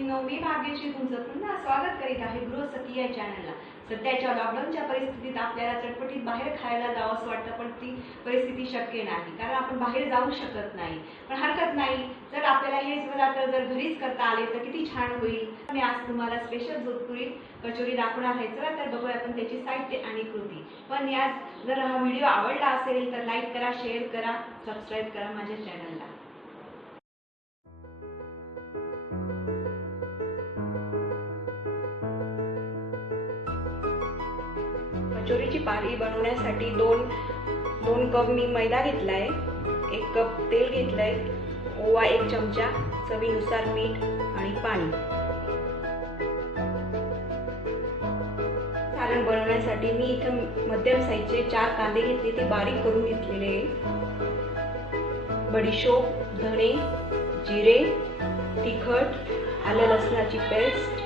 मैत्रिणींनो, मी भाग्यश्री तुमचं पुन्हा स्वागत करीत आहे गृहसखी या चॅनलला। सध्याच्या लॉकडाऊनच्या परिस्थितीत आपल्याला चटपटीत बाहेर खायला जावंसं वाटतं, पण ती परिस्थिती शक्य नाही कारण आपण बाहेर जाऊ शकत नाही। पण हरकत नाही, जर आपल्याला हेच पदार्थ जर घरीच करता आले तर किती छान होईल। मी आज तुम्हाला स्पेशल जोधपुरी कचोरी दाखवणार आहे। चला तर बघूया आपण त्याची साहित्य आणि कृती। पण यात जर हा व्हिडिओ आवडला असेल तर लाईक करा, शेअर करा, सबस्क्राईब करा माझ्या चॅनलला। कचोरीची पारी बनवण्यासाठी दोन कप मी मैदा घेतलाय, 1 कप तेल घेतलंय, ओवा 1 चमचा, चवीनुसार मीठ आणि पाणी। सारण बनवण्यासाठी मी इथं मध्यम साईजचे 4 कांदे घेतले, ते बारीक करून घेतलेले आहे। बडीशोप, धणे, जिरे, तिखट, आलं लसणाची पेस्ट,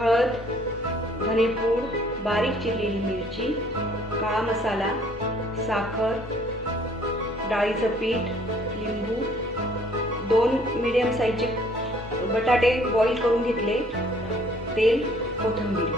हळद, धनेपूड, बारीक चिरलेली मिरची, काळा मसाला, साखर, डाळीचं पीठ, लिंबू, 2 मीडियम साईजचे बटाटे बॉईल करून घेतले, तेल, कोथिंबीर।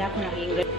Dapat naging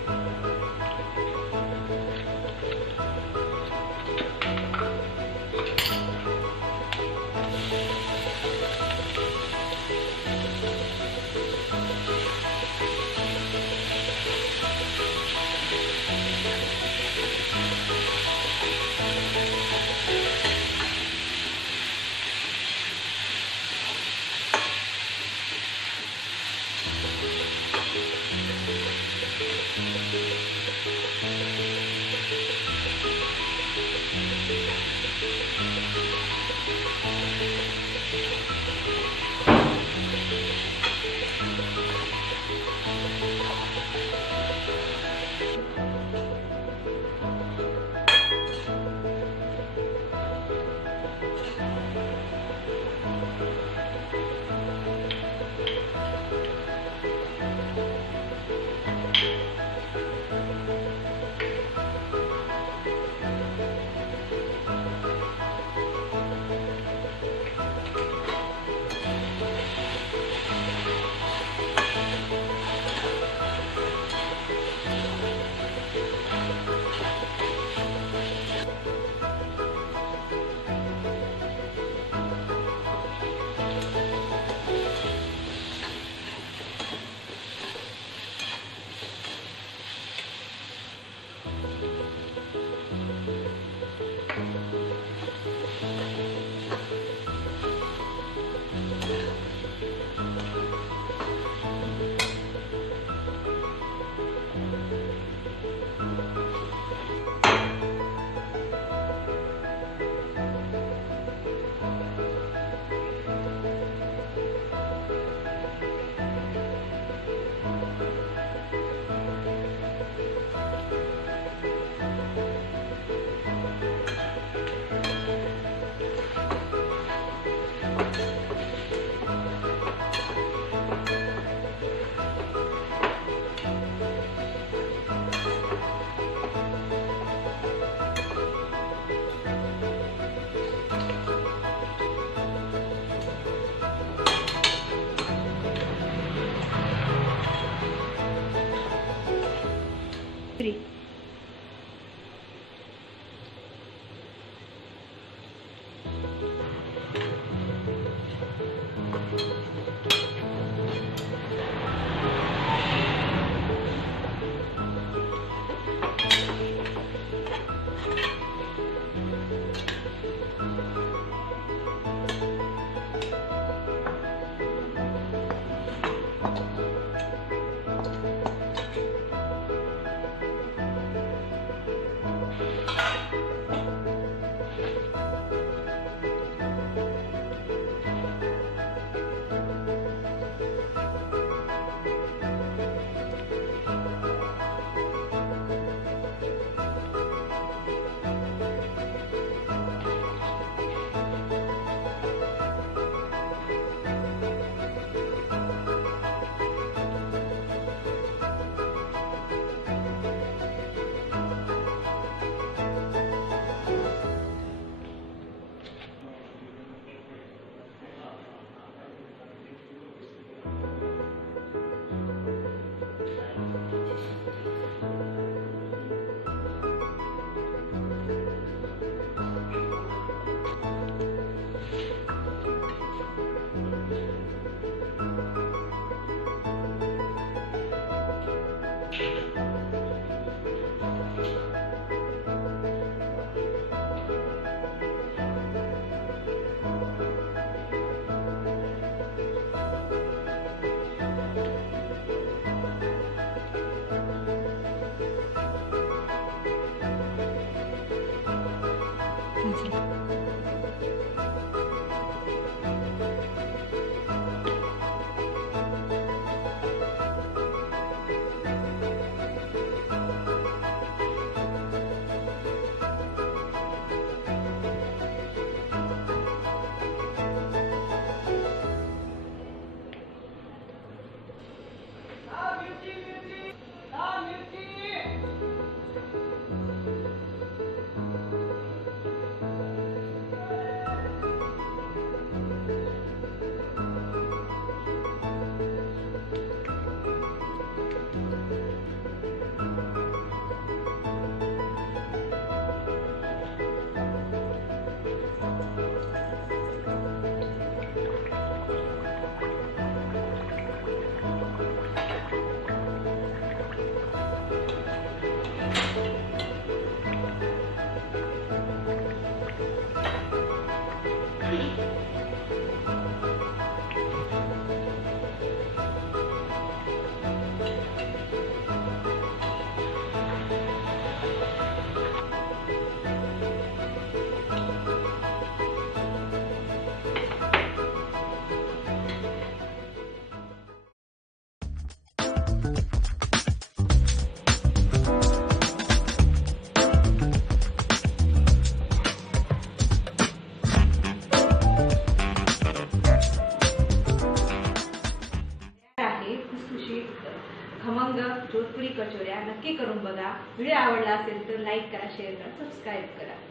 खमंग जोधपुरी कचोऱ्या नक्की करून बघा. व्हिडिओ आवडला असेल तर लाईक करा, शेअर करा, सबस्क्राईब करा.